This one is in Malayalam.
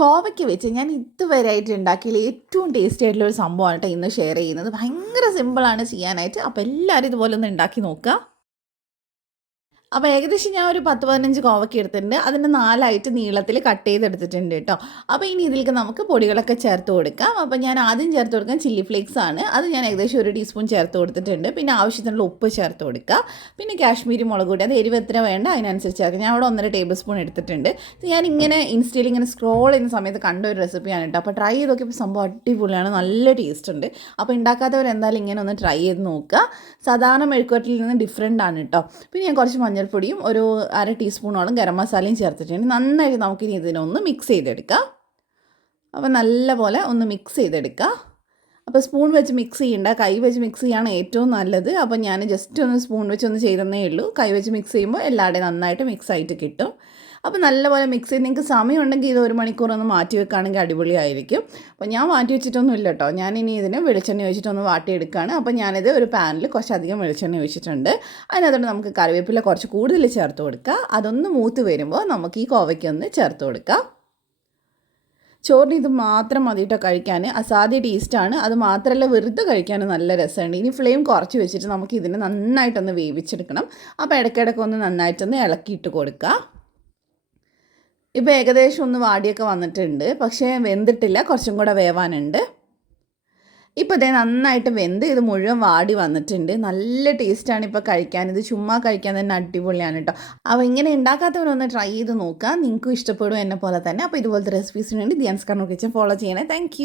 കോവയ്ക്ക് വെച്ച് ഞാൻ ഇതുവരെയായിട്ട് ഉണ്ടാക്കിയതിൽ ഏറ്റവും ടേസ്റ്റി ആയിട്ടുള്ള ഒരു സംഭവമാണ് കേട്ടോ ഇന്ന് ഷെയർ ചെയ്യുന്നത്. ഭയങ്കര സിമ്പിളാണ് ചെയ്യാനായിട്ട്. അപ്പോൾ എല്ലാവരും ഇതുപോലെ ഒന്ന് ഉണ്ടാക്കി നോക്കുക. അപ്പോൾ ഏകദേശം ഞാൻ ഒരു 10-15 കോവയ്ക്ക എടുത്തിട്ടുണ്ട്. അതിൻ്റെ 4ആയിട്ട് നീളത്തിൽ കട്ട് ചെയ്തെടുത്തിട്ടുണ്ട് കേട്ടോ. അപ്പോൾ ഇനി ഇതിലേക്ക് നമുക്ക് പൊടികളൊക്കെ ചേർത്ത് കൊടുക്കാം. അപ്പോൾ ഞാൻ ആദ്യം ചേർത്ത് കൊടുക്കാൻ ചില്ലി ഫ്ലേക്സ് ആണ്. അത് ഞാൻ ഏകദേശം 1 ടീസ്പൂൺ ചേർത്ത് കൊടുത്തിട്ടുണ്ട്. പിന്നെ ആവശ്യത്തിനുള്ള ഉപ്പ് ചേർത്ത് കൊടുക്കുക. പിന്നെ കാശ്മീരി മുളക് പൊടി, അത് എരിവ് എത്ര വേണ്ട അതിനനുസരിച്ച് ചേർക്കുക. ഞാൻ അവിടെ 1.5 ടേബിൾ സ്പൂൺ എടുത്തിട്ടുണ്ട്. ഞാനിങ്ങനെ ഇൻസ്റ്റയിൽ ഇങ്ങനെ സ്ക്രോൾ ചെയ്യുന്ന സമയത്ത് കണ്ട ഒരു റെസിപ്പിയാണ് കേട്ടോ. അപ്പോൾ ട്രൈ ചെയ്ത് നോക്കിയപ്പോൾ സംഭവം അടിപൊളിയാണ്, നല്ല ടേസ്റ്റ് ഉണ്ട്. അപ്പോൾ ഉണ്ടാക്കാത്തവർ എന്തായാലും ഇങ്ങനെ ഒന്ന് ട്രൈ ചെയ്ത് നോക്കുക. സാധാരണ മെഴുക്കുവരട്ടിയിൽ നിന്ന് ഡിഫറെൻ്റ് ആണ് കേട്ടോ. പിന്നെ ഞാൻ കുറച്ച് മഞ്ഞൾപ്പൊടിയും ഒരു 1/2 ടീസ്പൂണോളം ഗരം മസാലയും ചേർത്തിട്ടുണ്ട്. നന്നായിട്ട് നമുക്കിനി ഇതിനൊന്ന് മിക്സ് ചെയ്തെടുക്കാം. അപ്പോൾ നല്ലപോലെ ഒന്ന് മിക്സ് ചെയ്തെടുക്കുക. അപ്പോൾ സ്പൂൺ വെച്ച് മിക്സ് ചെയ്യേണ്ട, കൈ വെച്ച് മിക്സ് ചെയ്യുകയാണ് ഏറ്റവും നല്ലത്. അപ്പോൾ ഞാൻ ജസ്റ്റ് ഒന്ന് സ്പൂൺ വെച്ച് ഒന്ന് ചെയ്തതേ ഉള്ളൂ. കൈ വെച്ച് മിക്സ് ചെയ്യുമ്പോൾ എല്ലാവരുടെയും നന്നായിട്ട് മിക്സ് ആയിട്ട് കിട്ടും. അപ്പോൾ നല്ലപോലെ മിക്സ് ചെയ്ത് നിങ്ങൾക്ക് സമയമുണ്ടെങ്കിൽ ഇത് 1 മണിക്കൂറൊന്ന് മാറ്റി വെക്കുകയാണെങ്കിൽ അടിപൊളിയായിരിക്കും. അപ്പോൾ ഞാൻ മാറ്റി വെച്ചിട്ടൊന്നും ഇല്ല കേട്ടോ. ഞാനിനി ഇതിന് വെളിച്ചെണ്ണ ഒഴിച്ചിട്ടൊന്ന് വാട്ടിയെടുക്കുകയാണ്. അപ്പോൾ ഞാനിത് ഒരു പാനിൽ കുറച്ചധികം വെളിച്ചെണ്ണ ഒഴിച്ചിട്ടുണ്ട്. അതിനകത്തോട്ട് നമുക്ക് കറിവേപ്പില കുറച്ച് കൂടുതൽ ചേർത്ത് കൊടുക്കുക. അതൊന്ന് മൂത്ത് വരുമ്പോൾ നമുക്ക് ഈ കോവയ്ക്കൊന്ന് ചേർത്ത് കൊടുക്കാം. ചോറിന് ഇത് മാത്രം മതി കേട്ടോ കഴിക്കാൻ. അസാധ്യ ടേസ്റ്റാണ്. അത് മാത്രമല്ല വെറുതെ കഴിക്കാൻ നല്ല രസമുണ്ട്. ഇനി ഫ്ലെയിം കുറച്ച് വെച്ചിട്ട് നമുക്ക് ഇതിനെ നന്നായിട്ടൊന്ന് വേവിച്ചെടുക്കണം. അപ്പോൾ ഇടയ്ക്കിടയ്ക്ക് ഒന്ന് നന്നായിട്ടൊന്ന് ഇളക്കിയിട്ട് കൊടുക്കുക. ഇപ്പോൾ ഏകദേശം ഒന്ന് വാടിയൊക്കെ വന്നിട്ടുണ്ട്, പക്ഷേ വെന്തിട്ടില്ല, കുറച്ചും കൂടെ വേവാനുണ്ട്. ഇപ്പോൾ ഇതേ നന്നായിട്ട് വെന്ത് ഇത് മുഴുവൻ വാടി വന്നിട്ടുണ്ട്. നല്ല ടേസ്റ്റാണ് ഇപ്പോൾ കഴിക്കാൻ. ഇത് ചുമ്മാ കഴിക്കാൻ തന്നെ അടിപൊളിയാണ് കേട്ടോ. അപ്പോൾ ഇങ്ങനെ ഉണ്ടാക്കാത്തവരൊന്ന് ട്രൈ ചെയ്ത് നോക്കുക, നിങ്ങൾക്കും ഇഷ്ടപ്പെടും എന്നെ പോലെ തന്നെ. അപ്പോൾ ഇതുപോലത്തെ റെസിപ്പീസിന് വേണ്ടി ധ്യാൻസ് കണ്ണൂർ കിച്ചൻ ഫോളോ ചെയ്യണേ. താങ്ക്